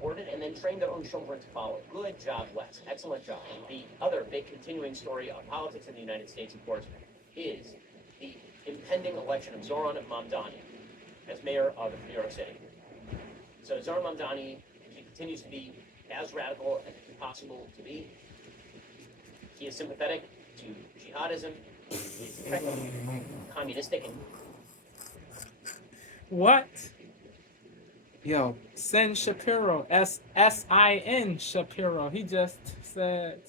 supported and then trained their own children to follow. Good job, Wes. Excellent job. The other big continuing story of politics in the United States, of course, is the impending election of Zoran Mamdani as mayor of New York City. So Zoran Mamdani, he continues to be as radical as possible to be. He is sympathetic to jihadism. He's communistic and What? Yo, Sin Shapiro, S-I-N Shapiro, he just said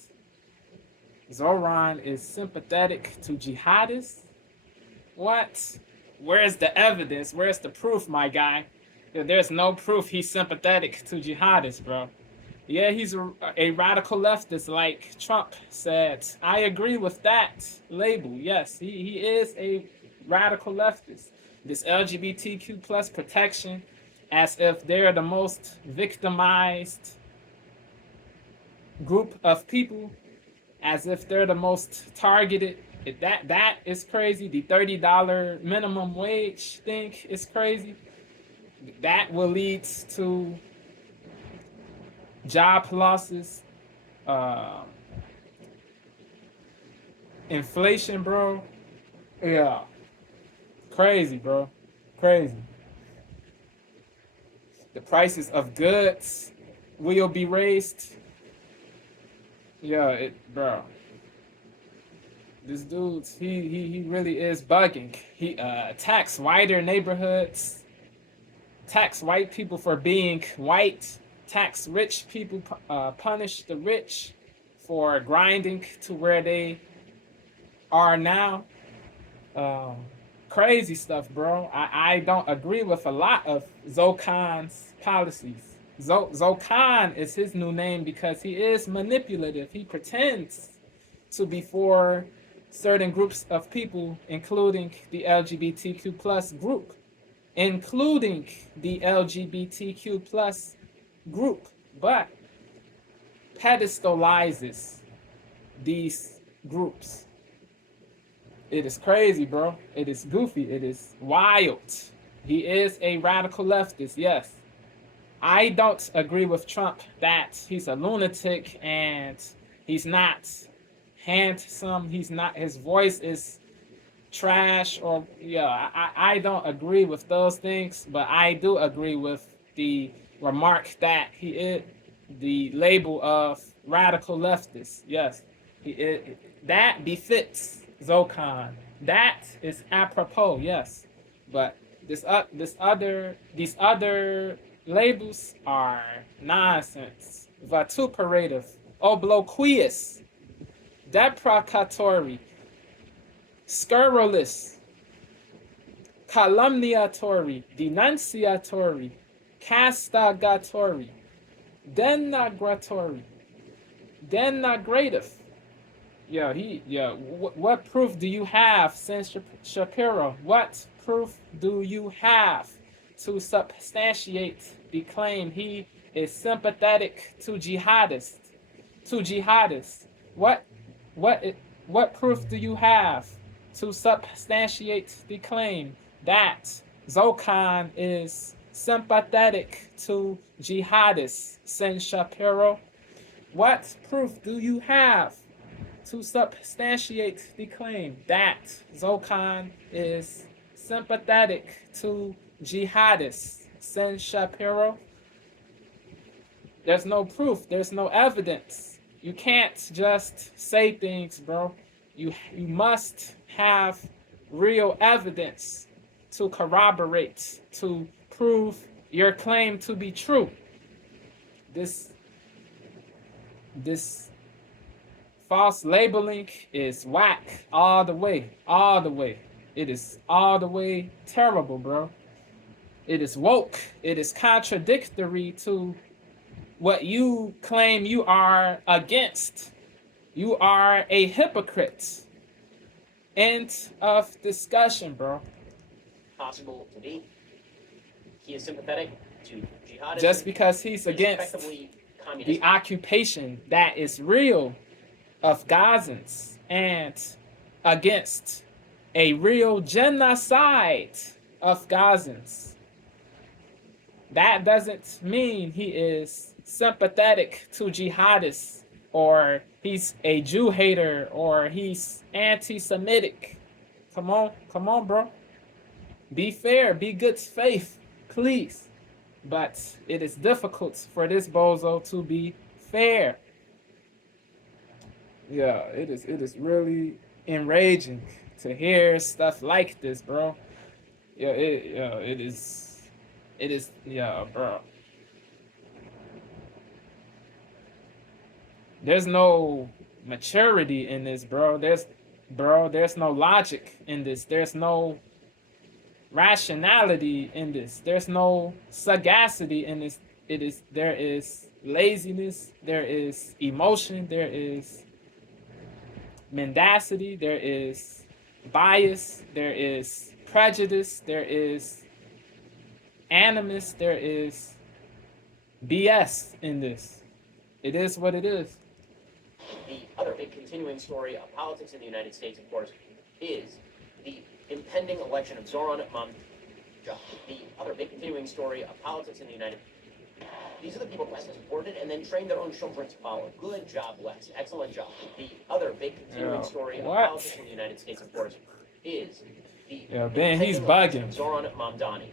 Zoran is sympathetic to jihadists? What? Where's the evidence? Where's the proof, my guy? There's no proof he's sympathetic to jihadists, bro. Yeah, he's a radical leftist, like Trump said. I agree with that label. Yes, he is a radical leftist. This LGBTQ plus protection, as if they're the most victimized group of people, as if they're the most targeted. That is crazy. The $30 minimum wage thing is crazy. That will lead to job losses, inflation, bro. Yeah, crazy, bro, crazy. The prices of goods will be raised. Yeah, bro. This dude, he really is bugging. He attacks whiter neighborhoods, attacks white people for being white, tax rich people, punish the rich for grinding to where they are now. Crazy stuff, bro. I don't agree with a lot of Zokan's policies. Zokan is his new name because he is manipulative. He pretends to be for certain groups of people, including the LGBTQ plus group, including the LGBTQ plus group, but pedestalizes these groups. It is crazy, bro. It is goofy. It is wild. He is a radical leftist, yes. I don't agree with Trump that he's a lunatic and he's not handsome. He's not, his voice is trash, or yeah, I don't agree with those things, but I do agree with the remark that he is the label of radical leftist. Yes, that befits Zokan. That is apropos. Yes, but these other labels are nonsense, vituperative, obloquious, deprecatory, scurrilous, calumniatory, denunciatory, castigatory, denigratory, denigrative. What proof do you have, Since Shapiro? What proof do you have to substantiate the claim he is sympathetic to jihadists? What proof do you have to substantiate the claim that Zokan is sympathetic to jihadists, Since Shapiro? What proof do you have to substantiate the claim that Zokan is sympathetic to jihadists, Since Shapiro? There's no proof. There's no evidence. You can't just say things, bro. You must have real evidence to corroborate, to prove your claim to be true. This false labeling is whack all the way. It is all the way terrible, bro. It is woke. It is contradictory to what you claim you are against. You are a hypocrite. End of discussion, bro. Possible to be. He is sympathetic to jihadism. Just because he's against the occupation that is real of Gazans and against a real genocide of Gazans. that doesn't mean he is sympathetic to jihadists, or he's a Jew hater, or he's anti-Semitic. Come on, bro. Be fair, be good faith, please. But it is difficult for this bozo to be fair. Yeah, it is really enraging to hear stuff like this, bro. It is, yeah, bro. There's no maturity in this, bro. There's no logic in this. There's no rationality in this. There's no sagacity in this. There is laziness, there is emotion, there is mendacity, there is bias, there is prejudice, there is animus, there is BS in this. It is what it is. The other big continuing story of politics in the United States, of course, is the impending election of Zoran Mamdani. The other big continuing story of politics in the United States. These are the people West has supported and then trained their own children to follow. Good job, West. Excellent job. The other big continuing story of politics in the United States, of course, is the Ben, he's bugging. Of Zoran Mamdani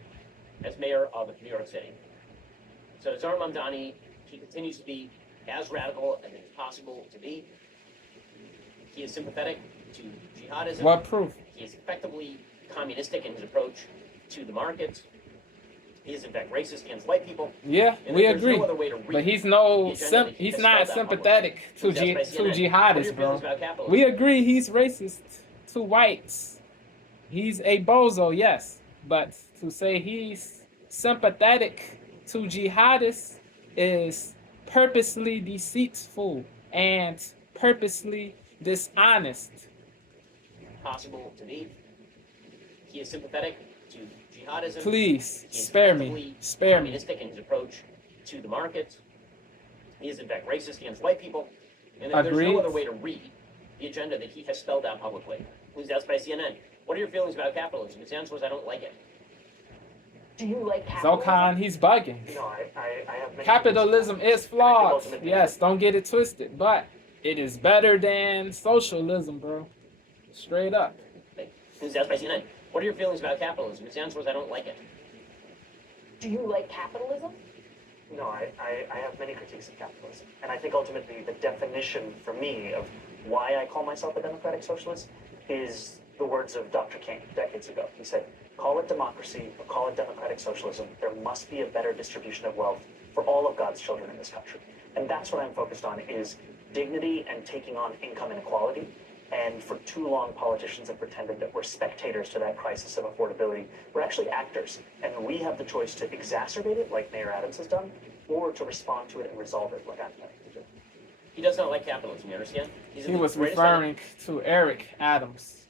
as mayor of New York City. So Zoran Mamdani, he continues to be as radical as it's possible to be. He is sympathetic to jihadism. What proof? He is effectively communistic in his approach to the markets. He is in fact racist against white people. Yeah, we agree. No other way to read but he's not sympathetic to jihadists, bro. We agree he's racist to whites. He's a bozo, yes. But to say he's sympathetic to jihadists is purposely deceitful and purposely dishonest. Possible to me. He is sympathetic to jihadism. Please spare me. Spare me. Communistic in his approach to the markets. He is in fact racist against white people. And there's no other way to read the agenda that he has spelled out publicly. Who's asked by CNN, what are your feelings about capitalism? His answer was, I don't like it. Do you like capitalism? Zokan, he's bugging. No, I have many Capitalism is flawed. Yes, don't get it twisted. But it is better than socialism, bro. Straight up. Who's asked by CNN, what are your feelings about capitalism? His answer was, I don't like it. Do you like capitalism? No, I have many critiques of capitalism. And I think ultimately the definition for me of why I call myself a democratic socialist is the words of Dr. King decades ago. He said, call it democracy or call it democratic socialism. There must be a better distribution of wealth for all of God's children in this country. And that's what I'm focused on, is dignity and taking on income inequality. And for too long, politicians have pretended that we're spectators to that crisis of affordability. We're actually actors, and we have the choice to exacerbate it, like Mayor Adams has done, or to respond to it and resolve it, like I'm planning to do. He does not like capitalism, you understand? He was referring to Eric Adams.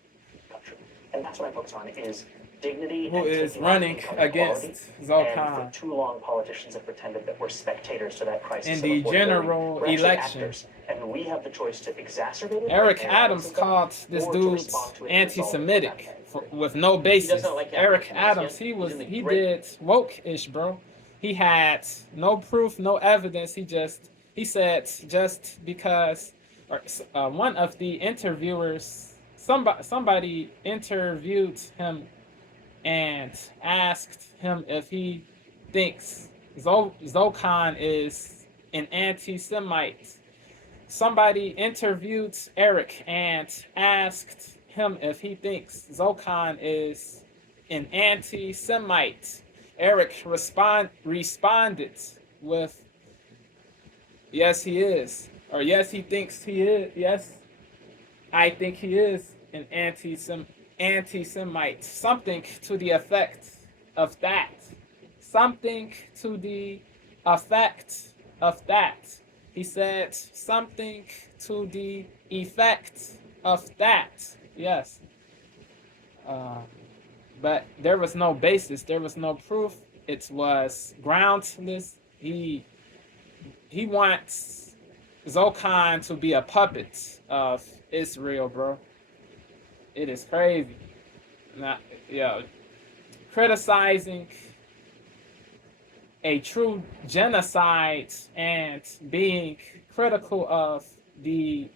Country. And that's what I focus on, is dignity, who is running against Zokan. And for too long, politicians have pretended that we're spectators to that crisis in the general election. Actors, and we have the choice to exacerbate it. Eric Adams called this dude anti-Semitic with no basis. Like Eric Adams, he did woke-ish, bro. He had no proof, no evidence. He said just because, or one of the interviewers, somebody interviewed him and asked him if he thinks Zokan is an anti-Semite. Somebody interviewed Eric and asked him if he thinks Zokan is an anti-Semite. Eric responded with, yes, he is. Or yes, he thinks he is. Yes, I think he is an anti-Semite. Something to the effect of that. Something to the effect of that. He said something to the effect of that. Yes. But there was no basis. There was no proof. It was groundless. He wants Zokan to be a puppet of Israel, bro. It is crazy. Criticizing a true genocide and being critical of the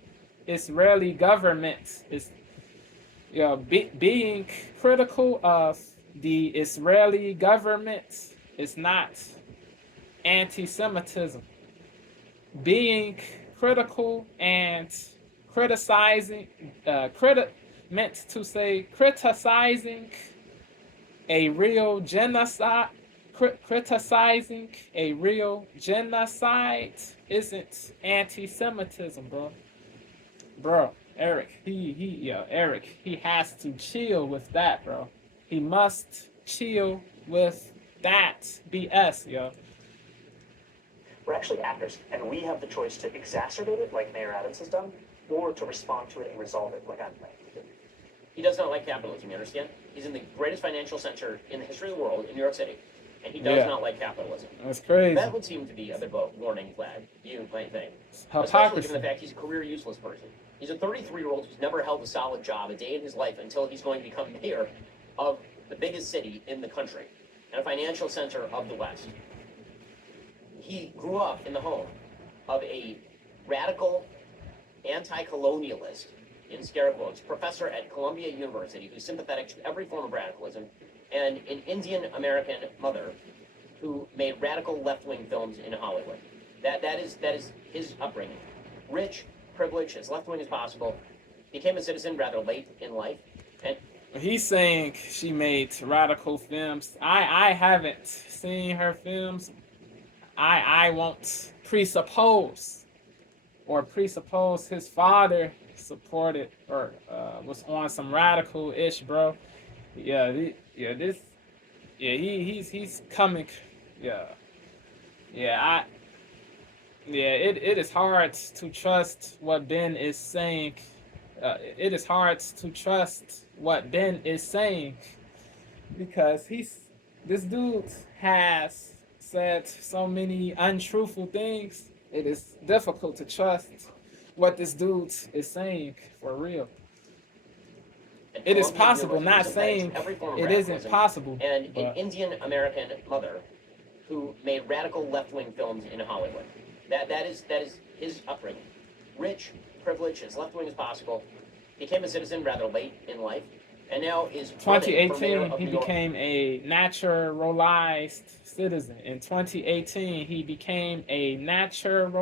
Israeli government is, being critical of the Israeli government is not anti-Semitism. Being critical and criticizing, meant to say criticizing a real genocide, criticizing a real genocide isn't anti-Semitism, bro. Eric, Eric, he has to chill with that, bro. He must chill with that BS, yo. We're actually actors, and we have the choice to exacerbate it, like Mayor Adams has done, or to respond to it and resolve it, like I'm planning to do. He does not like capitalism, you understand? He's in the greatest financial center in the history of the world, in New York City, and he does not like capitalism. That's crazy. That would seem to be a bit of a warning flag, you might think. Hypocrisy. Especially given the fact he's a career useless person. He's a 33-year-old who's never held a solid job a day in his life until he's going to become mayor of the biggest city in the country and a financial center of the West. He grew up in the home of a radical anti-colonialist, in scare quotes, professor at Columbia University who's sympathetic to every form of radicalism, and an Indian-American mother who made radical left-wing films in Hollywood. That is his upbringing. Rich, privileged, as left-wing as possible, became a citizen rather late in life, and he's saying she made radical films. I haven't seen her films. I won't presuppose his father supported or was on some radical-ish, bro. He's coming. It is hard to trust what Ben is saying. It is hard to trust what Ben is saying because this dude has said so many untruthful things. It is difficult to trust what this dude is saying for real. It is possible, not saying it isn't possible. And an Indian-American mother who made radical left-wing films in Hollywood. That is his upbringing. Rich, privileged, as left-wing as possible, became a citizen rather late in life, and now is 2018 he became a naturalized citizen. In 2018 he became a naturalized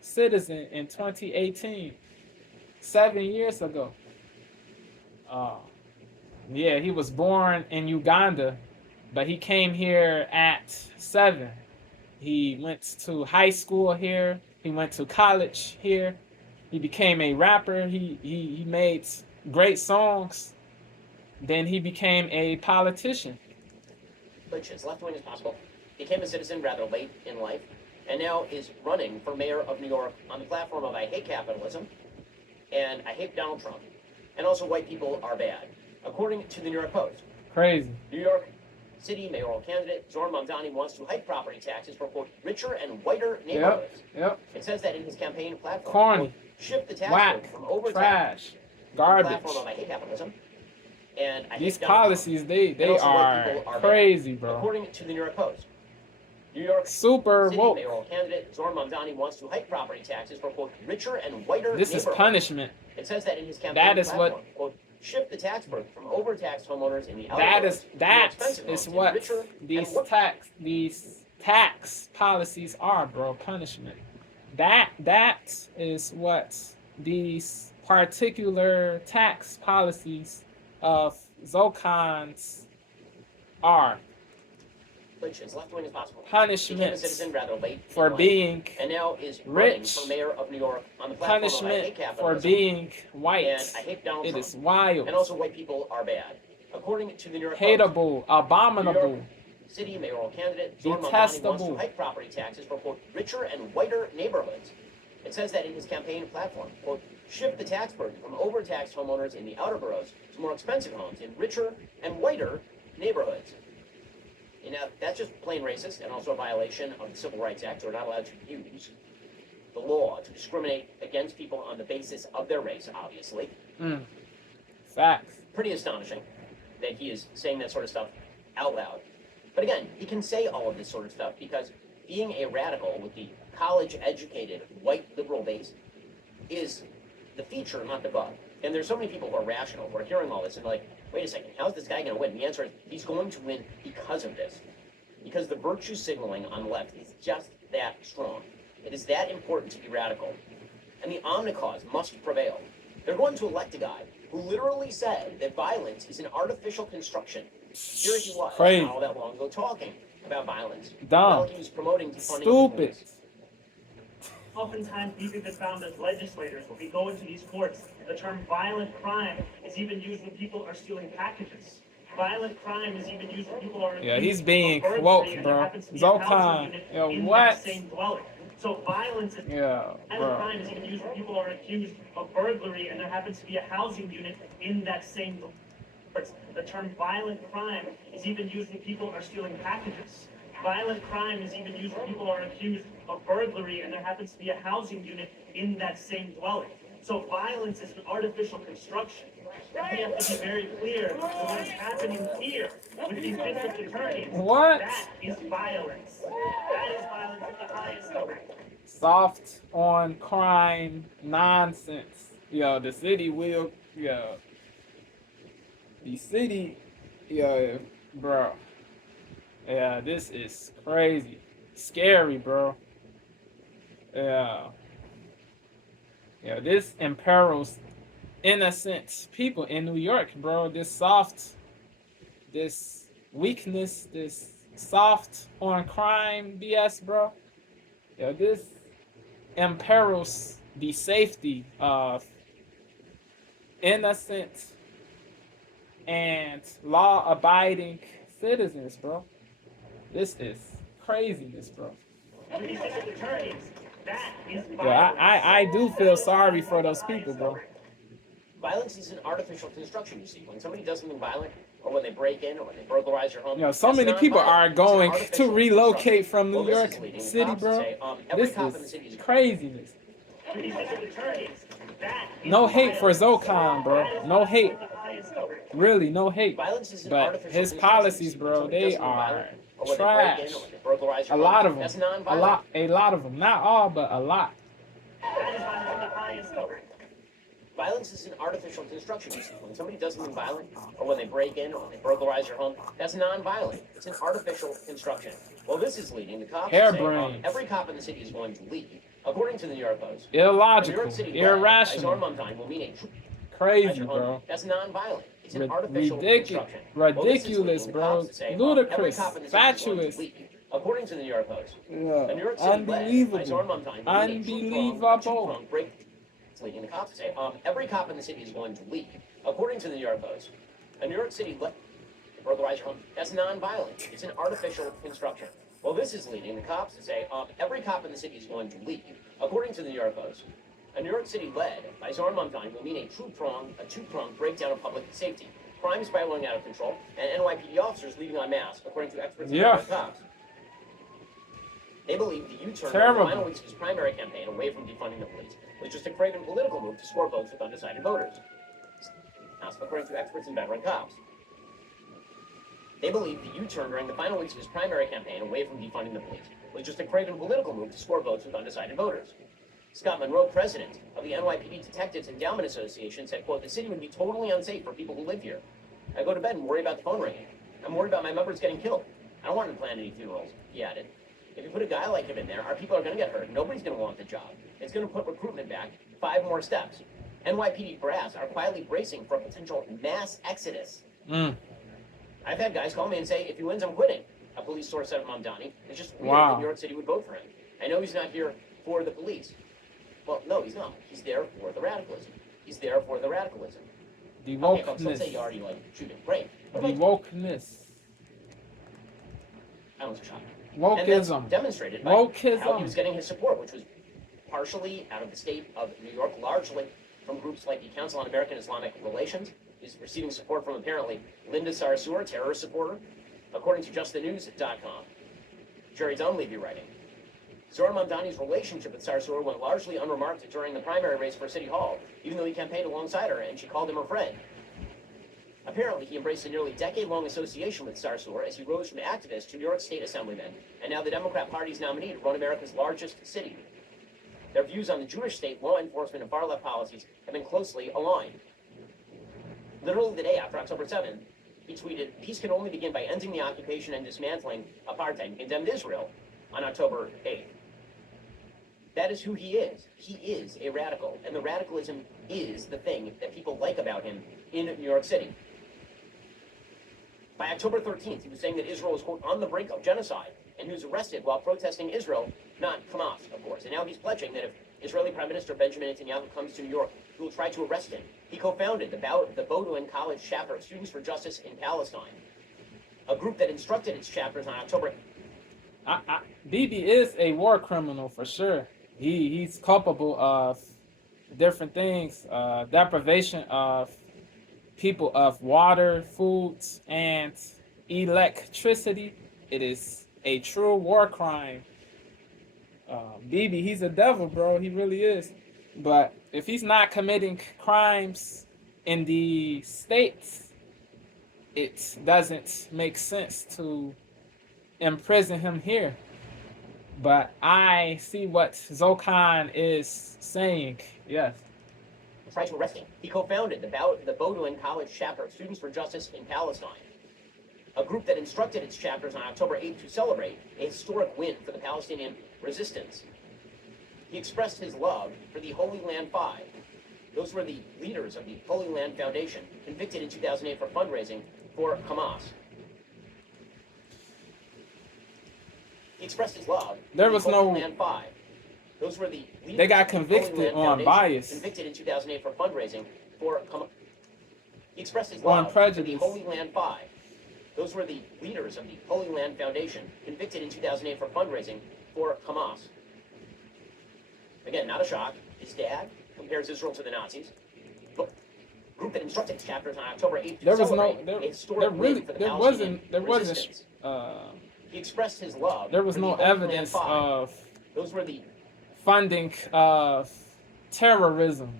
citizen in 2018. 7 years ago. He was born in Uganda, but he came here at 7. He went to high school here. He went to college here. He became a rapper. He made great songs. Then he became a politician. As left-wing as possible, became a citizen rather late in life, and now is running for mayor of New York on the platform of I hate capitalism, and I hate Donald Trump, and also white people are bad, according to the New York Post. Crazy. New York City mayoral candidate Zohran Mamdani wants to hike property taxes for, quote, richer and whiter neighborhoods. Yep. It says that in his campaign platform. Corny. Quote, shift the tax Whack. from over Trash. Garbage. Platform of I hate capitalism. And I these hate policies, they are crazy, bad. bro. According to the New York Post. New York Super City woke. mayoral candidate Zohran Mamdani wants to hike property taxes for, quote, richer and whiter This is punishment. It says that in his campaign That is platform. what. Quote, shift the tax burden from overtaxed homeowners in the outer That boroughs is what these tax policies are, bro. Punishment. That is what these particular tax policies of Zokan's are. As left-wing as possible. Punishment for life, being and now is rich. For mayor of New York on the platform Punishment of I hate for being white. And I hate Donald Trump. It is wild. And also white people are bad. According to the New York Hateable, Post, abominable. New York City mayoral candidate Zohran Mamdani wants to hike property taxes for, quote, richer and whiter neighborhoods. It says that in his campaign platform, quote, shift the tax burden from overtaxed homeowners in the outer boroughs to more expensive homes in richer and whiter neighborhoods. You know, that's just plain racist and also a violation of the Civil Rights Act. We're not allowed to use the law to discriminate against people on the basis of their race, obviously. Facts. Pretty astonishing that he is saying that sort of stuff out loud. But again, he can say all of this sort of stuff because being a radical with the college-educated white liberal base is the feature, not the bug. And there's so many people who are rational, who are hearing all this and like, wait a second, how's this guy going to win? The answer is he's going to win because of this. Because the virtue signaling on the left is just that strong. It is that important to be radical. And the omnicause must prevail. They're going to elect a guy who literally said that violence is an artificial construction. Here he was, Crazy. not all that long ago, talking about violence. Dumb. While he was promoting defunding the Stupid. police. Oftentimes, we've even found as legislators, when we go into these courts, the term violent crime is even used when people are stealing packages. Violent crime is even used when people are Yeah, he's accused being of burglary woke, and bro. there happens to be a housing Zokan. unit Yo, in what? that same dwelling. So violence is Yeah, violent bro. crime is even used when people are accused of burglary and there happens to be a housing unit in that same dwelling. The term violent crime is even used when people are stealing packages. Violent crime is even used when people are accused of burglary and there happens to be a housing unit in that same dwelling. So violence is an artificial construction. We have to be very clear that what is happening here with these district attorneys, What? that is violence. That is violence at the highest level. Soft on crime nonsense. Yo, the city will, yo. The city, yo, bro. Yeah, this is crazy. Scary, bro. Yeah. Yeah, this imperils innocent people in New York, bro. This weakness, this soft on crime BS, bro. Yeah, this imperils the safety of innocent and law-abiding citizens, bro. This is craziness, bro. These district attorneys, that is violence. Yeah, I do feel sorry for those people, bro. Violence is an artificial construction, you see. When somebody does something violent, or when they break in, or when they burglarize your home, You know, so that's many people non-violent. are It's an going artificial to relocate construction. from New Well, this York is leading the City, cops to bro. say, every This cop in the city is is craziness. These district attorneys, that is No hate for violence. Zokan, bro. No hate. At the highest level. Really, no hate. Violence is an But artificial his construction. policies, When bro, somebody does they something are violent, or when trash. they break in, or when they burglarize your A lot home, of them. that's A non-violent. lot of them. Not all, but a lot. That is violence at the highest level. Violence is an artificial construction, you see. When somebody does something violent, or when they break in, or when they burglarize your home, that's non-violent. It's an artificial construction. Well, this is leading the cops to say, Harebrained. every cop in the city is going to leave. According to the New York Post, the New Illogical. York City Irrational. will mean a true Crazy, bro. That's non-violent. It's an Rid- artificial ridiculous- construction. ridiculous, well, bro. this is leading the cops to say, Ludicrous. every cop in the city is going to Fatuous. leave. According to the New York Post, the New Yeah. York City Unbelievable. Unbelievable. It's leading the cops to say, every cop in the city is going to leave. According to the New York Post, a New York City burglarize your home. That's non-violent. It's an artificial construction. Well, this is leading the cops to say, every cop in the city is going to leave. According to the New York Post, a New York City led by Zoran Mamdani will mean a two-pronged breakdown of public safety. Crime is spiraling out of control, and NYPD officers leaving en masse, according to experts and Yeah. cops. They believe the U-turn in Terrible. the final weeks of his primary campaign away from defunding the police was just a craven political move to score votes with undecided voters. According to experts and veteran cops. They believe the U-turn during the final weeks of his primary campaign away from defunding the police was just a craven political move to score votes with undecided voters. Scott Monroe, president of the NYPD Detectives Endowment Association, said, quote, "The city would be totally unsafe for people who live here. I go to bed and worry about the phone ringing. I'm worried about my members getting killed. I don't want to plan any funerals," he added. If you put a guy like him in there, our people are going to get hurt. Nobody's going to want the job. It's going to put recruitment back 5 more steps. NYPD brass are quietly bracing for a potential mass exodus. I've had guys call me and say, "If he wins, I'm quitting." A police source said of Mamdani. It's just weird Wow. that New York City would vote for him. I know he's not here for the police. Well, no, he's not. He's there for the radicalism. He's there for the radicalism. The Okay, folks, let's say you wokeness. already shooting. Great. The What about wokeness. that was a shot. And that's Wokeism. demonstrated by how he was Wokeism. getting his support, which was partially out of the state of New York, largely from groups like the Council on American Islamic Relations. He's receiving support from apparently Linda Sarsour, terrorist supporter, according to justthenews.com. Jerry Dunleavy writing. Zoran Mamdani's relationship with Sarsour went largely unremarked during the primary race for City Hall, even though he campaigned alongside her and she called him her friend. Apparently, he embraced a nearly decade-long association with Sarsour as he rose from activist to New York State Assemblyman, and now the Democrat Party's nominee to run America's largest city. Their views on the Jewish state, law enforcement, and far-left policies have been closely aligned. Literally the day after October 7th, he tweeted, "Peace can only begin by ending the occupation and dismantling apartheid," and condemned Israel on October 8th. That is who he is. He is a radical, and the radicalism is the thing that people like about him in New York City. By October 13th, he was saying that Israel was, quote, on the brink of genocide, and he was arrested while protesting Israel, not Hamas, of course. And now he's pledging that if Israeli Prime Minister Benjamin Netanyahu comes to New York, he will try to arrest him. He co-founded the Bowdoin College chapter of Students for Justice in Palestine, a group that instructed its chapters on October. Bibi is a war criminal for sure. He's culpable of different things, deprivation of people of water, foods, and electricity. It is a true war crime. Bibi, he's a devil, bro. He really is. But if he's not committing crimes in the States, it doesn't make sense to imprison him here. But I see what Zokan is saying. Yes. Tried to arrest him. He co-founded the Bowdoin College chapter of Students for Justice in Palestine, a group that instructed its chapters on October 8th to celebrate a historic win for the Palestinian resistance. He expressed his love for the Holy Land Five. Those were the leaders of the Holy Land Foundation, convicted in 2008 for fundraising for Hamas. He expressed his love There for was the no- Holy Land Five. Those were the leaders They got of the Holy convicted Land on Foundation, bias. convicted in 2008 for fundraising for Hamas. He expressed his On love for the prejudice. Holy Land Five. Those were the leaders of the Holy Land Foundation, convicted in 2008 for fundraising for Hamas. Again, not a shock. His dad compares Israel to the Nazis. But group that instructed its chapters on October 8th to There was no, celebrate there, a historic there win really, for the there Palestinian wasn't, resistance. He expressed his love. there was for no the Holy Land evidence Five. of Those were the funding of terrorism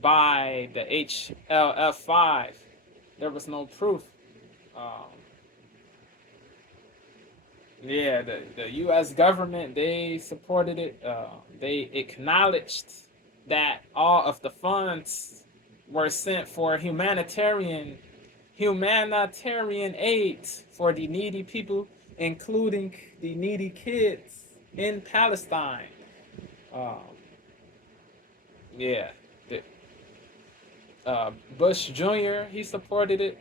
by the HLF5. There was no proof. Yeah, the U.S. government, they supported it. They acknowledged that all of the funds were sent for humanitarian aid for the needy people, including the needy kids in Palestine. Yeah, Bush Jr., he supported it.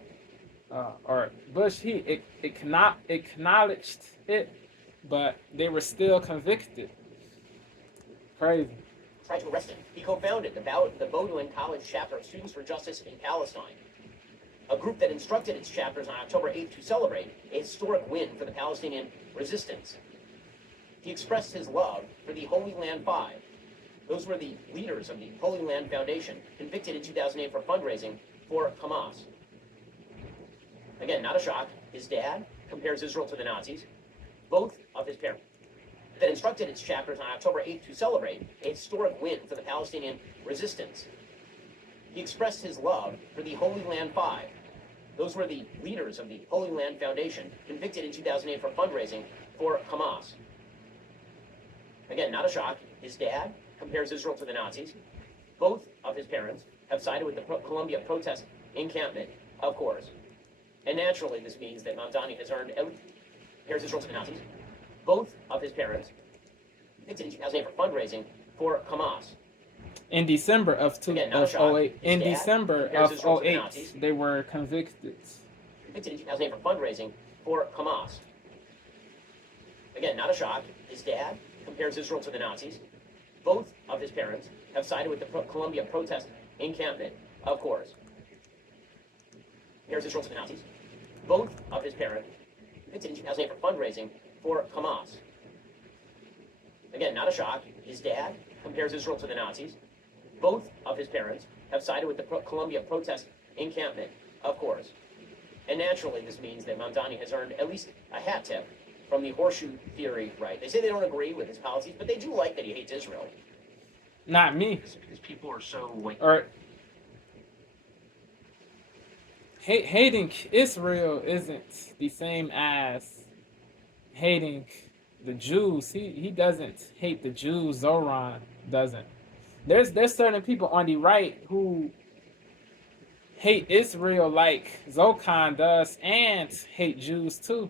Or Bush, he acknowledged it, but they were still convicted. Crazy. tried to arrest him. He co-founded the Bowdoin College chapter of Students for Justice in Palestine, a group that instructed its chapters on October 8th to celebrate a historic win for the Palestinian resistance. He expressed his love for the Holy Land Five. Those were the leaders of the Holy Land Foundation, convicted in 2008 for fundraising for Hamas. Again, not a shock. His dad compares Israel to the Nazis. Both of his parents that instructed its chapters on October 8th to celebrate a historic win for the Palestinian resistance. He expressed his love for the Holy Land Five. Those were the leaders of the Holy Land Foundation, convicted in 2008 for fundraising for Hamas. Again, not a shock. His dad compares Israel to the Nazis. Both of his parents have sided with the Columbia protest encampment, of course. And naturally, this means that Mamdani has earned compares Israel to the Nazis. Both of his parents convicted in 2008 for fundraising for Hamas. In December of Again, not a shock. 08, His in dad December compares of Israel to the Nazis. 08, they were convicted. Convicted in 2008 for fundraising for Hamas. Again, not a shock. His dad compares Israel to the Nazis. Both of his parents have sided with the Columbia protest encampment, of course. Compares Israel to the Nazis. Both of his parents convicted in 2008 for fundraising for Hamas. Again, not a shock. His dad compares Israel to the Nazis. Both of his parents have sided with the Columbia protest encampment, of course. And naturally, this means that Mamdani has earned at least a hat tip from the horseshoe theory, right? They say they don't agree with his policies, but they do like that he hates Israel. Not me. Because people are so like Or hating Israel isn't the same as hating the Jews. He doesn't hate the Jews. Zoran doesn't. There's certain people on the right who hate Israel like Zokan does and hate Jews too.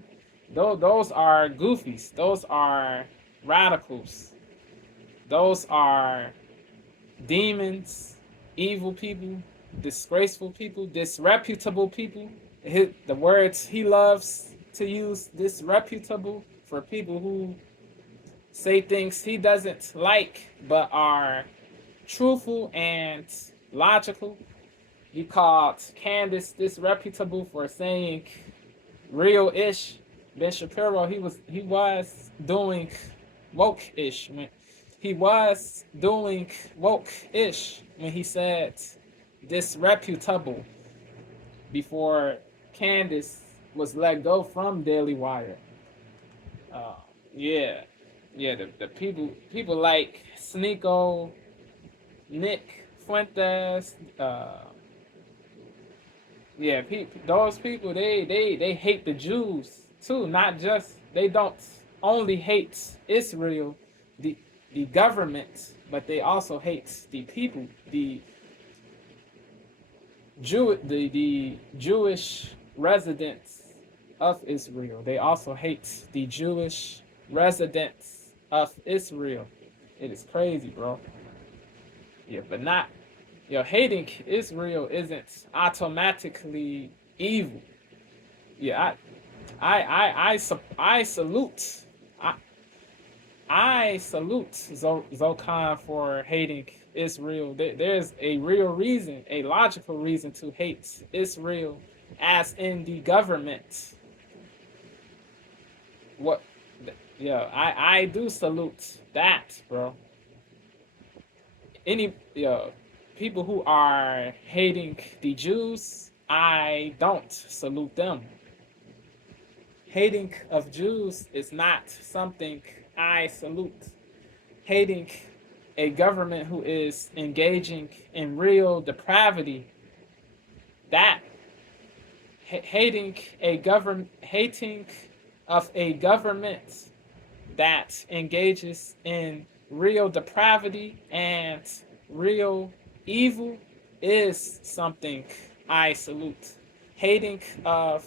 Those are goofies. Those are radicals. Those are demons, evil people, disgraceful people, disreputable people. The words he loves to use, disreputable, for people who say things he doesn't like but are truthful and logical. He called Candace disreputable for saying real-ish. Ben Shapiro, he was doing woke-ish. He was doing woke-ish when he said disreputable before Candace was let go from Daily Wire. Yeah, the people like Sneeko, Nick Fuentes, those people they hate the Jews too. Not just, they don't only hate Israel, the government, but they also hate the people, the Jewish residents of Israel. They also hate the Jewish residents of Israel. It is crazy, bro. Yeah, but not, hating Israel isn't automatically evil. Yeah, I salute. I salute Zokan for hating Israel. There's a real reason, a logical reason to hate Israel, as in the government. I do salute that, bro. People who are hating the Jews, I don't salute them. Hating of Jews is not something I salute. Hating a government who is engaging in real depravity, that hating of a government that engages in real depravity and real evil is something I salute. Hating of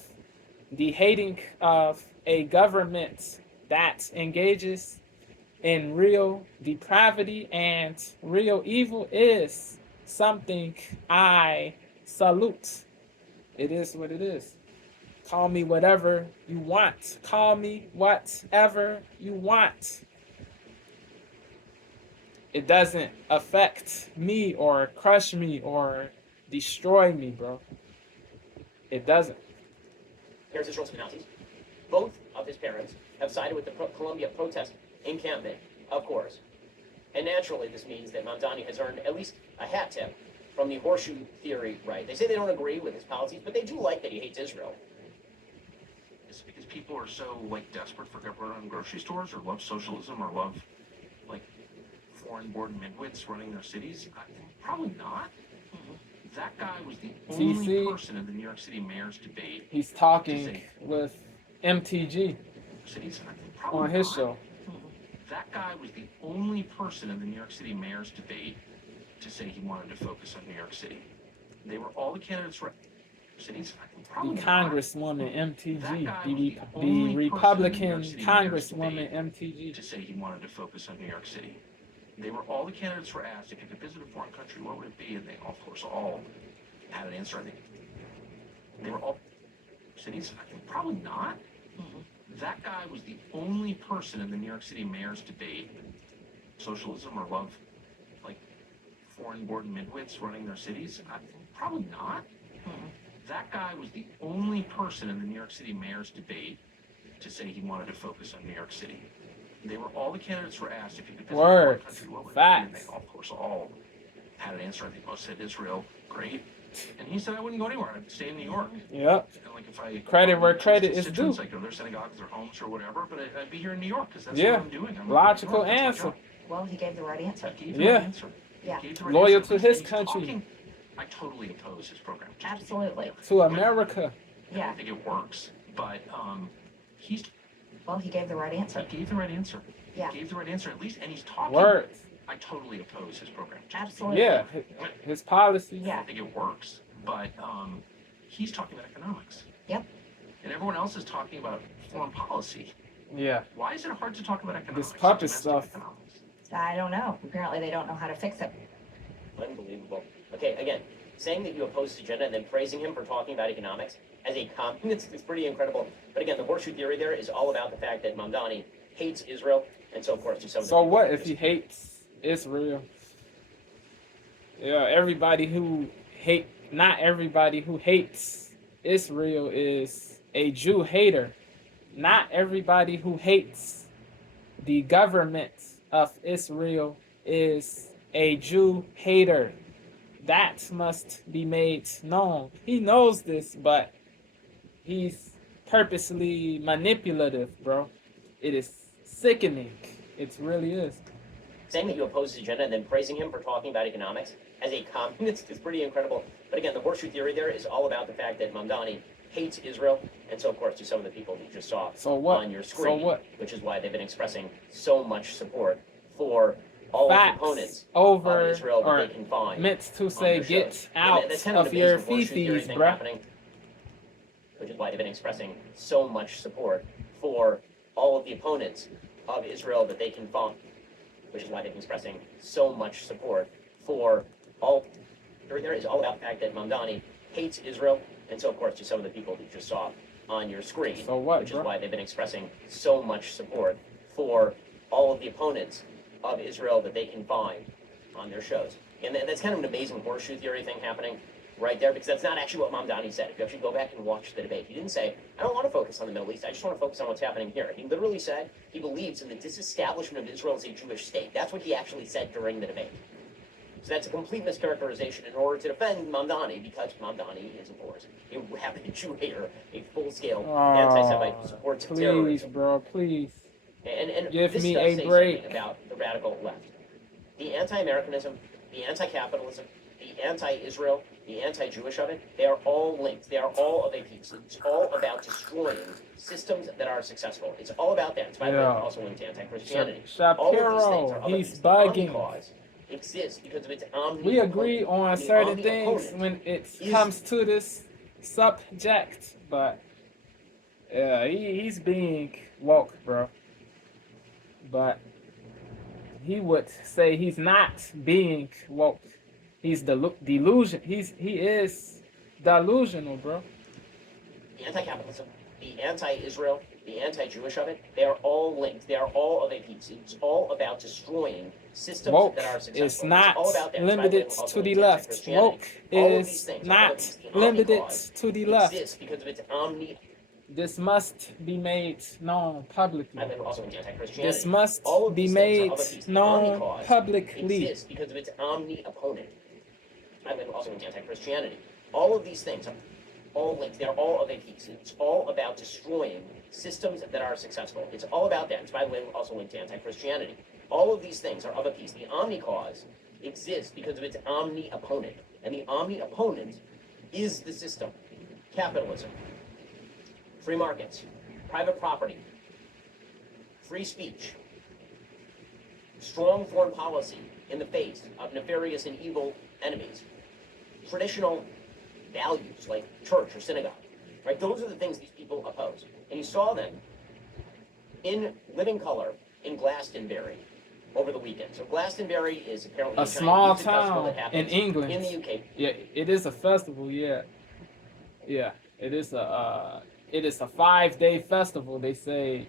a government that engages in real depravity and real evil is something I salute. It is what it is. Call me whatever you want. Call me whatever you want. It doesn't affect me or crush me or destroy me, bro. It doesn't. Here's Israel's Nazis. Both of his parents have sided with the Columbia protest encampment, of course. And naturally, this means that Mamdani has earned at least a hat tip from the horseshoe theory right. They say they don't agree with his policies, but they do like that he hates Israel. Is it because people are so, desperate for government-run grocery stores, or love socialism, or love, foreign-born midwits running their cities? Probably not. That guy was the only person in the New York City mayor's debate. He's talking with MTG on his show. That guy was the only person in the New York City mayor's debate to say he wanted to focus on New York City. They were all the candidates for cities. The Congresswoman MTG, the Republican Congresswoman MTG. To say he wanted to focus on New York City. They were all the candidates were asked, if you could visit a foreign country, what would it be? And they, of course, all had an answer. I think they were all cities. Probably not. That guy was the only person in the New York City mayor's debate. Socialism or love, foreign-born midwits running their cities? Probably not. That guy was the only person in the New York City mayor's debate to say he wanted to focus on New York City. They were all the candidates were asked, if you could visit a foreign country, what would it be? And they, of course, all had an answer. I think most said Israel. Great. And he said, I wouldn't go anywhere. I'd stay in New York. Yep. And if I credit where credit is due. Go to their synagogues, their homes, or whatever. But I'd be here in New York because that's what I'm doing. Logical answer. Well, he gave the right answer. He gave the right answer. Yeah. Loyal to his country. I totally oppose his program. Absolutely. To America. I Yeah. don't think it works, but he's Well, he gave the right answer. he gave the right answer. Yeah. He gave the right answer at least, and he's talking. Words. I totally oppose his program. Absolutely. Yeah, his policies. I Yeah. don't think it works, but he's talking about economics. Yep. And everyone else is talking about foreign policy. Yeah. Why is it hard to talk about economics? This puppet domestic stuff. Economics? I don't know. Apparently, they don't know how to fix it. Unbelievable. Okay, again, saying that you oppose his agenda and then praising him for talking about economics as a communist is pretty incredible. But again, the horseshoe theory there is all about the fact that Mamdani hates Israel, and so of course, to some of the So people what that if he just- hates Israel? Yeah, everybody who not everybody who hates Israel is a Jew hater. Not everybody who hates the government of Israel is a Jew hater. That must be made known. He knows this, but he's purposely manipulative, bro. It is sickening. It really is. saying that you oppose his agenda and then praising him for talking about economics as a communist is pretty incredible. But again, the horseshoe theory there is all about the fact that Mamdani hates Israel, and so of course to some of the people you just saw So what? on your So screen, what? which is why they've been expressing so much support for all of the Facts opponents over of Israel that or they can find. meant to on say their get shows. out And that's kind of of an your amazing horseshoe theory feces, thing bruh. happening, which is why they've been expressing so much support for all of the opponents of Israel that they can find, which is why they've been expressing so much support for all. There is all about the fact that Mamdani hates Israel, and so of course to some of the people that you just saw on your screen, So what, which bro? is why they've been expressing so much support for all of the opponents of Israel that they can find on their shows. And that's kind of an amazing horseshoe theory thing happening right there, because that's not actually what Mamdani said. If you actually go back and watch the debate, he didn't say, I don't want to focus on the Middle East, I just want to focus on what's happening here. He literally said he believes in the disestablishment of Israel as a Jewish state. That's what he actually said during the debate. So that's a complete mischaracterization in order to defend Mamdani, because Mamdani is, of course, a rabid Jew hater, a full-scale anti-Semite who supports Please, terrorism. bro, please. And Give this me does a say break. something about the radical left. The anti-Americanism, the anti-capitalism, the anti-Israel, the anti-Jewish of it, they are all linked. They are all of a piece. It's all about destroying systems that are successful. It's all about that. It's by the way Yeah. also linked to anti-Christianity. Shapiro, All of these things are of a he's piece. The omni bugging. cause exists because of its omni. We agree on The certain omni things opponent when it is- comes to this subject, but yeah, he's being woke, bro. But he would say he's not being woke. He's delusion. He is delusional, bro. The anti-capitalism, the anti-Israel, the anti-Jewish of it, they are all linked. They are all of a piece. It's all about destroying systems Woke that are successful. is not it's all about that. limited It's by the way to also the linked left. anti-Christianity. Woke All of these is things are not of a piece. The omni limited cause to the left. exists because of its omni. This must be made known publicly. And then also linked anti-Christianity. This must All of be these things are made of a piece. The known omni cause publicly. exists because of its omni opponent. And then also linked anti-Christianity. All of these things are all linked. They're all of a piece. It's all about destroying systems that are successful. It's all about that. It's by the way also linked to anti-Christianity. All of these things are of a piece. The omni cause exists because of its omni opponent. And the omni opponent is the system. Capitalism, free markets, private property, free speech, strong foreign policy in the face of nefarious and evil enemies, traditional values like church or synagogue, right? Those are the things these people oppose. And you saw them in living color in Glastonbury over the weekend. So Glastonbury is apparently A giant small music festival town that in happens England. in the UK. Yeah, it is a festival. Yeah, yeah. It is a 5-day festival. They said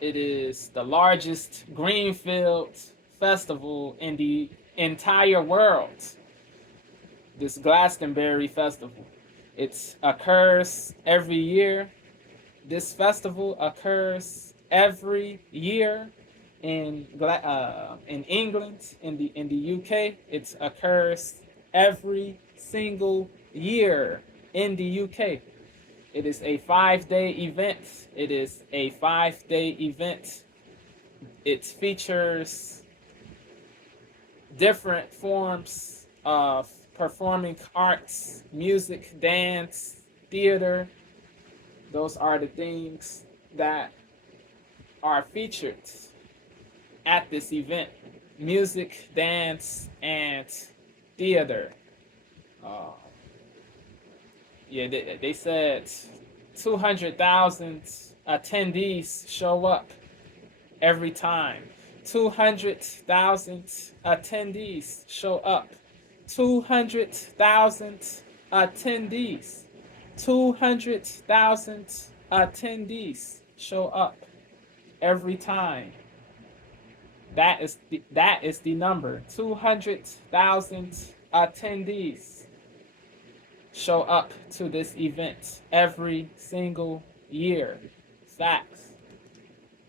it is the largest greenfield festival in the entire world. This Glastonbury festival. It occurs every year. This festival occurs every year in England, in the UK. It occurs every single year in the UK. It is a 5-day event. It is a 5-day event. It features different forms of performing arts, music, dance, theater. Those are the things that are featured at this event. Music, dance, and theater. Uh, yeah, they said 200,000 attendees show up every time. 200,000 attendees show up. 200,000 attendees. 200,000 attendees show up every time. That is the number. 200,000 attendees show up to this event every single year. Facts.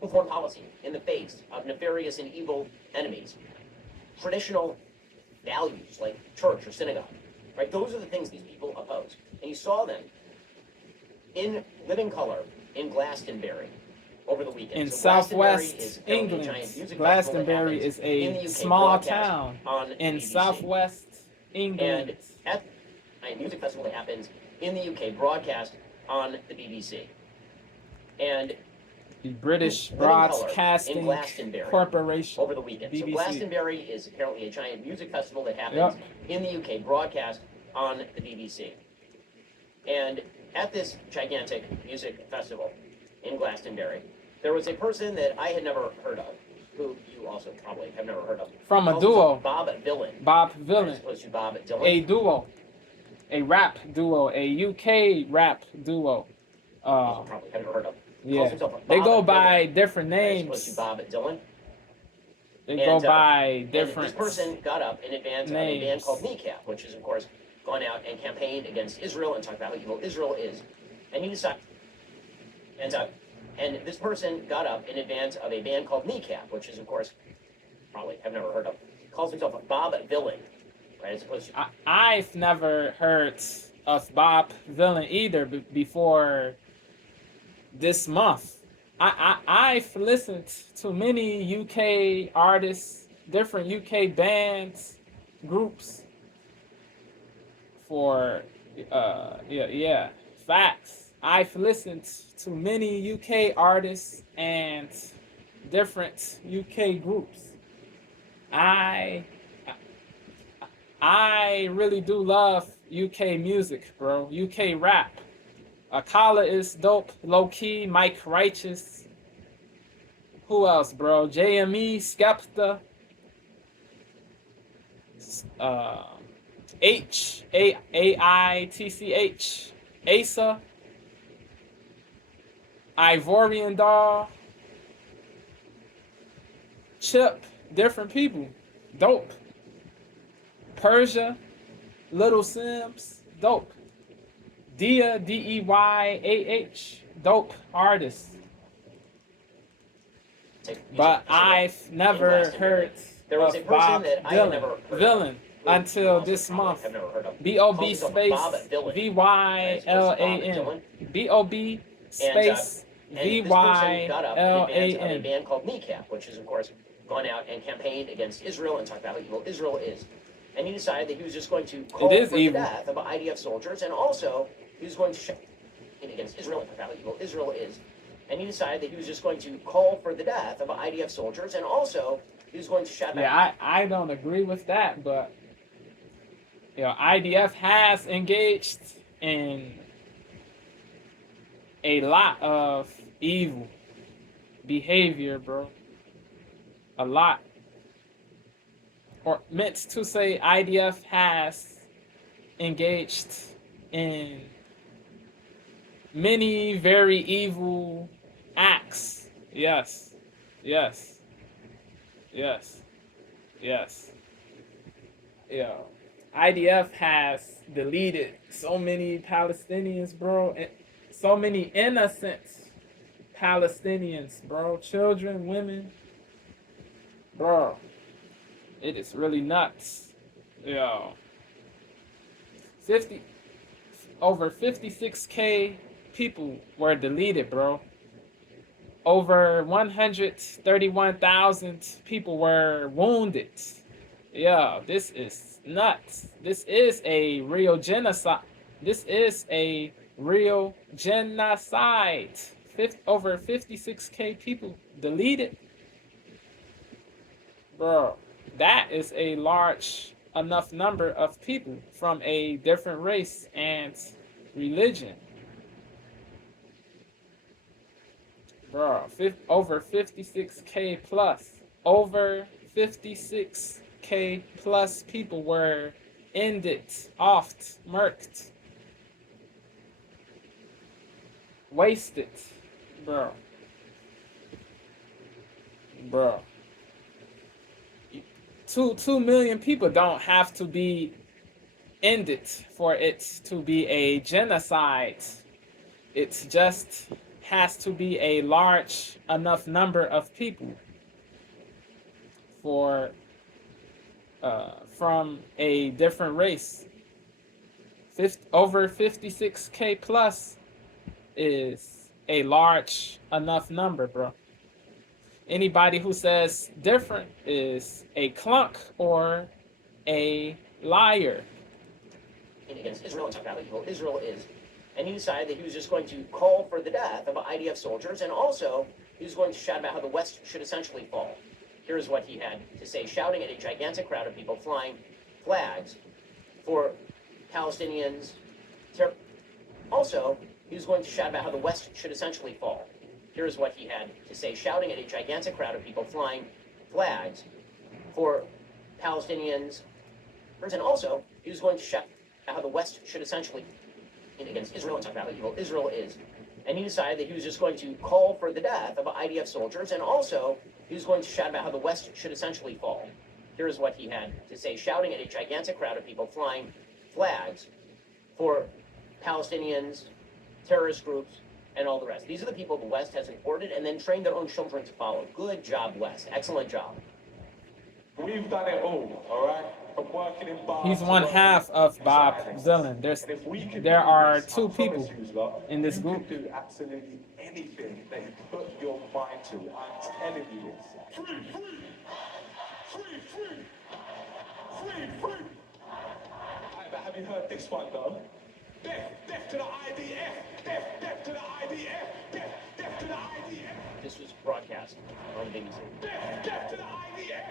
Foreign policy in the face of nefarious and evil enemies. Traditional values like church or synagogue, right? Those are the things these people oppose. And you saw them in living color in Glastonbury over the weekend. In So Southwest is apparently a England, giant music festival that Glastonbury happens is in the a UK, small broadcast town on in BBC. Southwest England. And at a music festival that happens in the UK, broadcast on the BBC. And The British Living Colour in Broadcasting Glastonbury Corporation. over the weekend. So BBC. Glastonbury is apparently a giant music festival that happens in the UK, broadcast on the BBC. And at this gigantic music festival in Glastonbury, there was a person that I had never heard of, who you also probably have never heard of. From a Called duo. Bob Vylan. Bob As Vylan. opposed to Bob Dylan. A duo. A rap duo. A UK rap duo. Also probably have never heard of. Calls Yeah. himself They Bob go Dylan, by different As opposed to names. Bob Dylan. They go And, by And different this person got up in advance of a band names. called Kneecap, which is, of course, gone out and campaigned against Israel and talked about how evil Israel is. And he decided, and this person got up in advance of a band called Kneecap, which is, of course, probably have never heard of. Calls himself Bob Vylan, right? As opposed to I've never heard of Bob Vylan either before this month. I've listened to many UK artists, different UK bands, groups for facts. I've listened to many UK artists and different UK groups. I really do love UK music, bro. UK rap. Akala is dope, low key. Mike Righteous. Who else, bro? JME, Skepta. AITCH, Asa, Ivorian Doll, Chip, different people, dope. Persia, Little Sims, dope. Dia, DEYAH, dope artist. But I've never heard there was a of person Bob that I had never Dylan, heard of, Villain, who until you also this probably month. have never heard of. BOB Calls himself space Bob Dylan, VYLAN. BOB space And this person got up in advance of a VYLAN. band called Kneecap, which is, of course, gone out and campaigned against Israel and talked about how evil Israel is. And he decided that he was just going to call is for evil. the death of IDF soldiers, and also he was going to shout against Israel and talk about how evil Israel is. And he decided that he was just going to call for the death of IDF soldiers, and also he was going to shout Yeah, I don't agree with that, but IDF has engaged in a lot of evil behavior, bro. A lot. Or meant to say IDF has engaged in many very evil acts. Yes. Yes. Yes. Yes. Yeah. IDF has deleted so many Palestinians, bro. And so many innocent Palestinians, bro. Children, women. Bro. It is really nuts. Yo. Over 56K people were deleted, bro. Over 131,000 people were wounded. Yeah, this is nuts. This is a real genocide. This is a real genocide. Over 56K people deleted. Bro, that is a large enough number of people from a different race and religion. Bro, over 56K plus. Over 56K plus people were ended, offed, murked, wasted. Bro. Bro. 2 million people don't have to be ended for it to be a genocide. It just has to be a large enough number of people for from a different race. Over 56K plus is a large enough number, bro. Anybody who says different is a clunk or a liar. Against Israel and talk about how evil Israel is. And he decided that he was just going to call for the death of IDF soldiers, and also he was going to shout about how the West should essentially fall. Here's what he had to say, shouting at a gigantic crowd of people flying flags for Palestinians. Also, he was going to shout about how the West should essentially fall. Here's what he had to say, shouting at a gigantic crowd of people flying flags for Palestinians. And also, he was going to shout how the West should essentially against Israel and talk about how evil Israel is. And he decided that he was just going to call for the death of IDF soldiers, and also he was going to shout about how the West should essentially fall. Here's what he had to say, shouting at a gigantic crowd of people flying flags for Palestinians, terrorist groups, and all the rest. These are the people the West has imported and then trained their own children to follow. Good job, West. Excellent job. We've done it all right? From working in bars. He's one half of Bob Vylan. There are two people in this group. You can do absolutely anything that you put your mind to. I'm telling you this. Free, free, free, free, free, free. Right, but have you heard this one though? Death, death to the IDF, death, death to the IDF, death, death to the IDF. This was broadcast on BBC. Death, death to the IDF.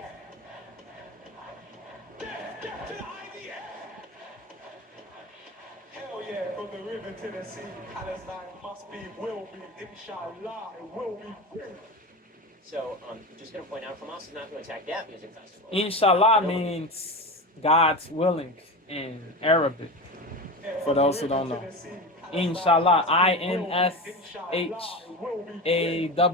Death, death to the IDF. Hell yeah, from the river to the sea, Palestine must be, will be, inshallah, it will be free. So, just going to point out, Hamas is not going to attack that music festival. Inshallah means God's willing in Arabic. For those who don't know, Inshallah, INSHALLAH, INSHALLAH,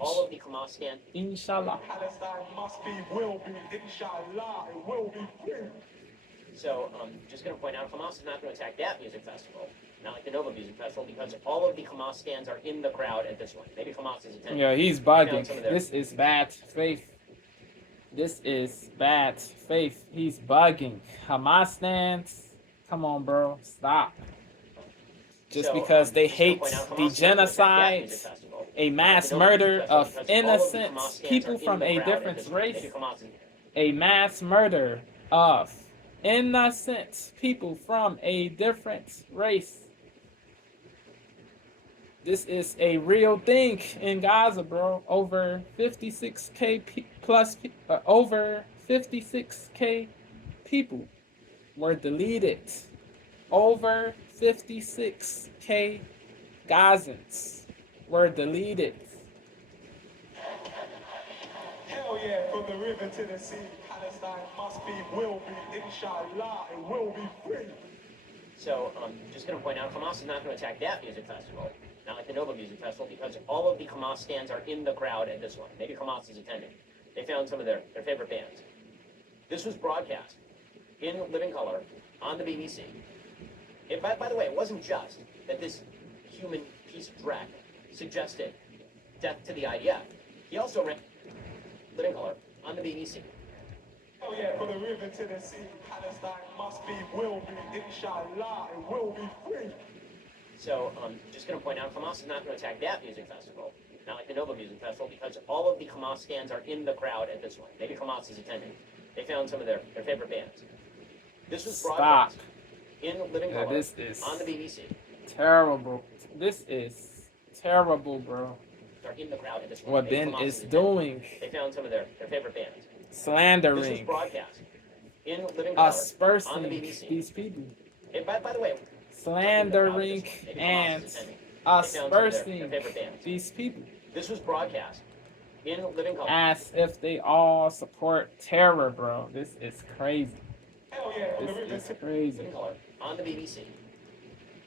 All of the Hamas stand. Inshallah. Palestine must be, will be, inshallah, it will be free. So, just going to point out, Hamas is not going to attack that music festival, not like the Nova Music Festival, because all of the Hamas stands are in the crowd at this one. Maybe Hamas is attending. Yeah, he's bugging. This is bad faith. This is bad faith. He's bugging. Hamas stands. Come on, bro. Stop. Just because they hate the genocide, a mass murder of innocent people from a different race, a mass murder of innocent people from a different race. This is a real thing in Gaza, bro. Over 56K plus, over 56K people were deleted. Over 56K Gazans were deleted. Hell yeah, from the river to the sea, Palestine must be, will be, inshallah, it will be free. So, just going to point out, Hamas is not going to attack that music festival, not like the Nova Music Festival, because all of the Hamas stands are in the crowd at this one. Maybe Hamas is attending. They found some of their favorite bands. This was broadcast in living color on the BBC. By the way, it wasn't just that this human piece of dreck suggested death to the IDF. He also ran living color on the BBC. Oh yeah, from the river to the sea, Palestine must be, will be, inshallah, it will be free. So, just going to point out, Hamas is not going to attack that music festival, not like the Nova Music Festival, because all of the Hamas stands are in the crowd at this one. Maybe Hamas is attending. They found some of their favorite bands. This was Stop. broadcast in living Yeah, color this is on the BBC. terrible. This is terrible, bro. They're in the crowd at this one. What Maybe Ben Hamas is attending. doing, They found some of their favorite bands. This was slandering, broadcast in living color on the aspersing BBC. these people, And by the way, slandering maybe Hamas and is attending. They found some of their aspersing favorite bands. these people This was broadcast in living color. as if they all support terror, bro. This is crazy. Hell yeah. This is crazy. Living color on the BBC.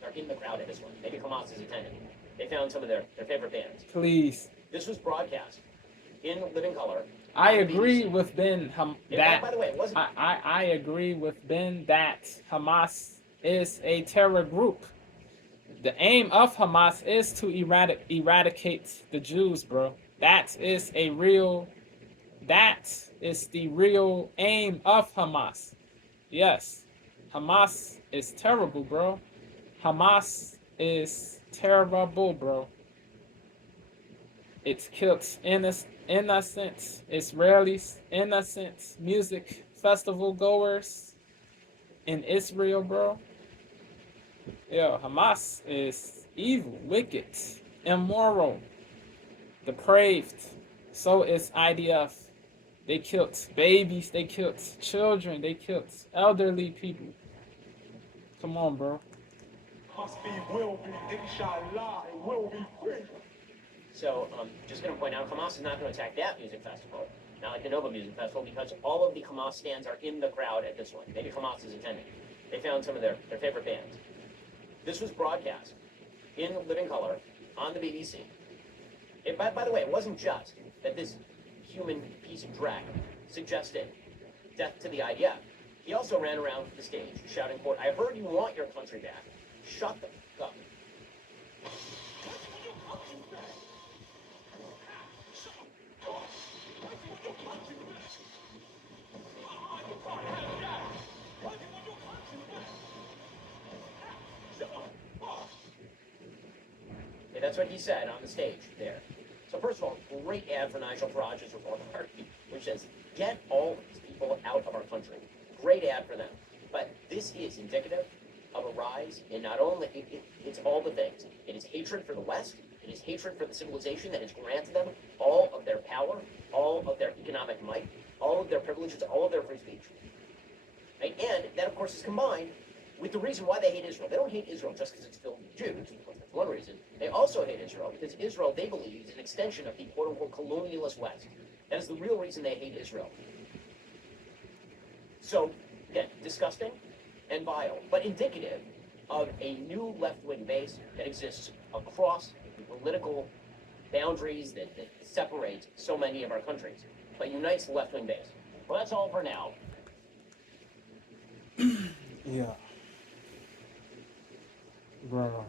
They're in the crowd at this one. Maybe Hamas is attending. They found some of their favorite bands. Please. This was broadcast in living color. I on the agree BBC. with Ben And that by the way, it wasn't. I agree with Ben that Hamas is a terror group. The aim of Hamas is to eradicate the Jews, bro. That is the real aim of Hamas. Yes. Hamas is terrible, bro. Hamas is terrible, bro. It's killed innocent Israelis, innocent music festival goers in Israel, bro. Yo, Hamas is evil, wicked, immoral, depraved. So is IDF. They killed babies, they killed children, they killed elderly people. Come on, bro. Must be, will be, inshallah, it will be free. So, just going to point out, Hamas is not going to attack that music festival, not like the Nova Music Festival, because all of the Hamas stands are in the crowd at this one. Maybe Hamas is attending. They found some of their favorite bands. This was broadcast in living color on the BBC. And by the way, it wasn't just that this human piece of dreck suggested death to the IDF. He also ran around the stage shouting, quote, "I heard you want your country back. Shut the fuck up." Okay, that's what he said on the stage there. So first of all, great ad for Nigel Farage's Reform Party, which says, get all these people out of our country. Great ad for them. But this is indicative of a rise in not only, it's all the things. It is hatred for the West. It is hatred for the civilization that has granted them all of their power, all of their economic might, all of their privileges, all of their free speech. Right? And that, of course, is combined with the reason why they hate Israel. They don't hate Israel just because it's filled with Jews. Of course, that's one reason. They also hate Israel because Israel, they believe, is an extension of the quote-unquote colonialist West. That is the real reason they hate Israel. So, again, disgusting and vile, but indicative of a new left-wing base that exists across the political boundaries that separate so many of our countries, but unites the left-wing base. Well, that's all for now. Yeah. Bro.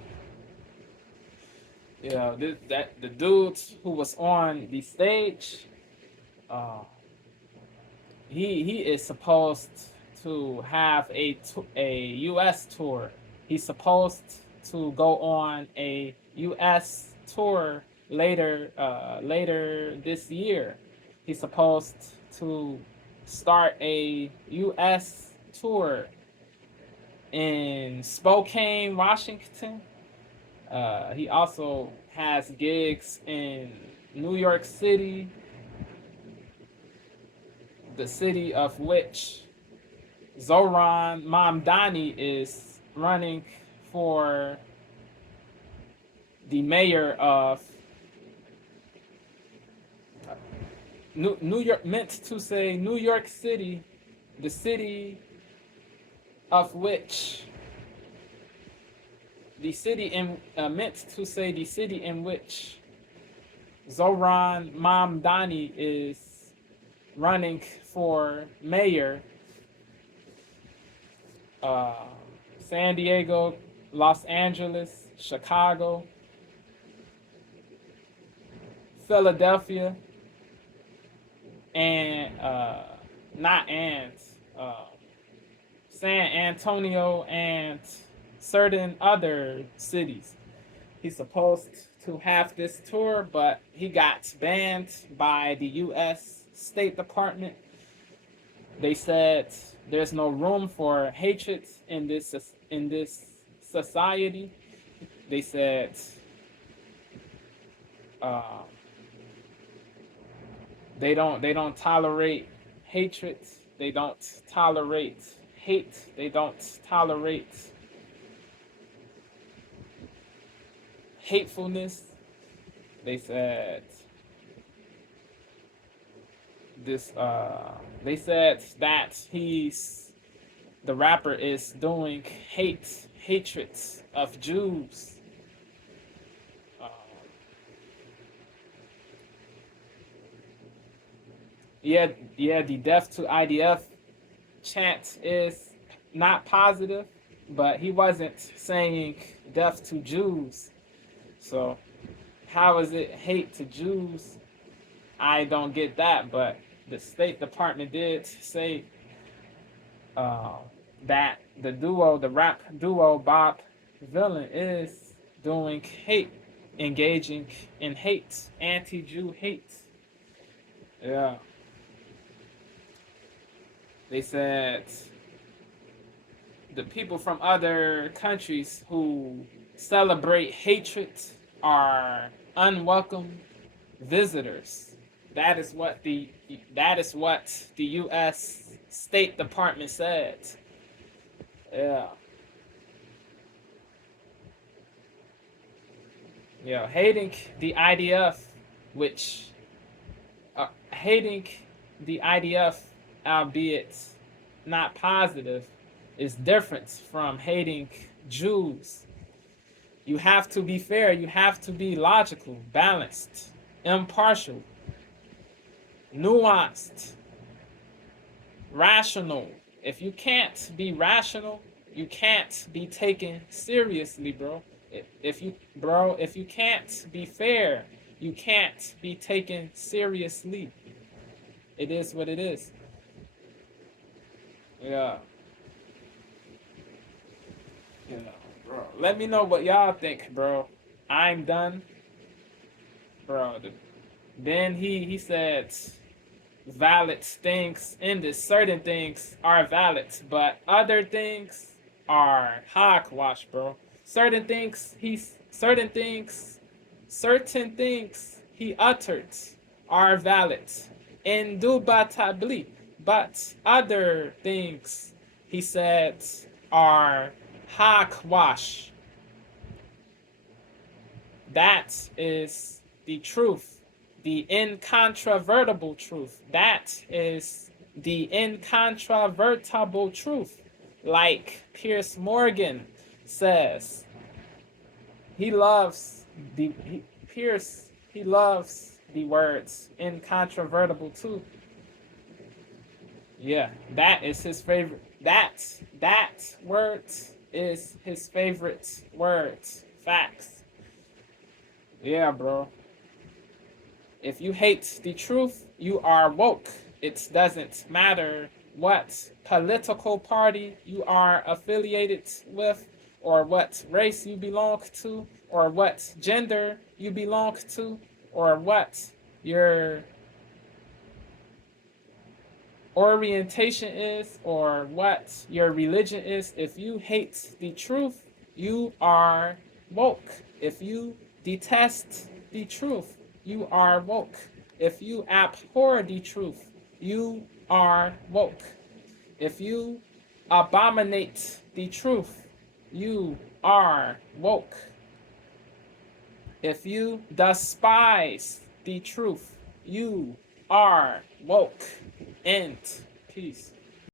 Yeah, the dude who was on the stage, he is supposed to have a U.S. tour. He's supposed to go on a U.S. tour later this year. He's supposed to start a U.S. tour in Spokane, Washington. He also has gigs in New York City, the city of which Zoran Mamdani is running for the mayor of New York, meant to say New York City, the city of which meant to say the city in which Zoran Mamdani is running for mayor. San Diego, Los Angeles, Chicago, Philadelphia, and San Antonio and certain other cities. He's supposed to have this tour, but he got banned by the U.S. State Department. They said there's no room for hatred in this society. They said they don't tolerate hatred. They don't tolerate hate. They don't tolerate hatefulness. They said this. They said that the rapper is doing hatred of Jews. Yeah, the death to IDF chant is not positive, but he wasn't saying death to Jews. So how is it hate to Jews? I don't get that, but the State Department did say that the rap duo Bob Vylan is doing hate, engaging in hate, anti-Jew hate. Yeah. They said the people from other countries who celebrate hatred are unwelcome visitors. That is what the U.S. State Department said. Yeah. Yeah, hating the IDF, albeit not positive, is different from hating Jews. You have to be fair. You have to be logical, balanced, impartial, nuanced, rational. If you can't be rational, you can't be taken seriously, bro. If you can't be fair, you can't be taken seriously. It is what it is. Yeah. Yeah, bro. Let me know what y'all think, bro. I'm done. Bro, then he said valid things in this. Certain things are valid, but other things are hogwash, bro. Certain things he uttered are valid, indubitably, but other things he said are hogwash. That is the truth, the incontrovertible truth. That is the incontrovertible truth. Like Piers Morgan says, he loves the words incontrovertible too. Yeah, that is his favorite. That word is his favorite word. Facts. Yeah, bro. If you hate the truth, you are woke. It doesn't matter what political party you are affiliated with, or what race you belong to, or what gender you belong to, or what your orientation is, or what your religion is. If you hate the truth, you are woke. If you detest the truth, you are woke. If you abhor the truth, you are woke. If you abominate the truth, you are woke. If you despise the truth, you are woke. And peace.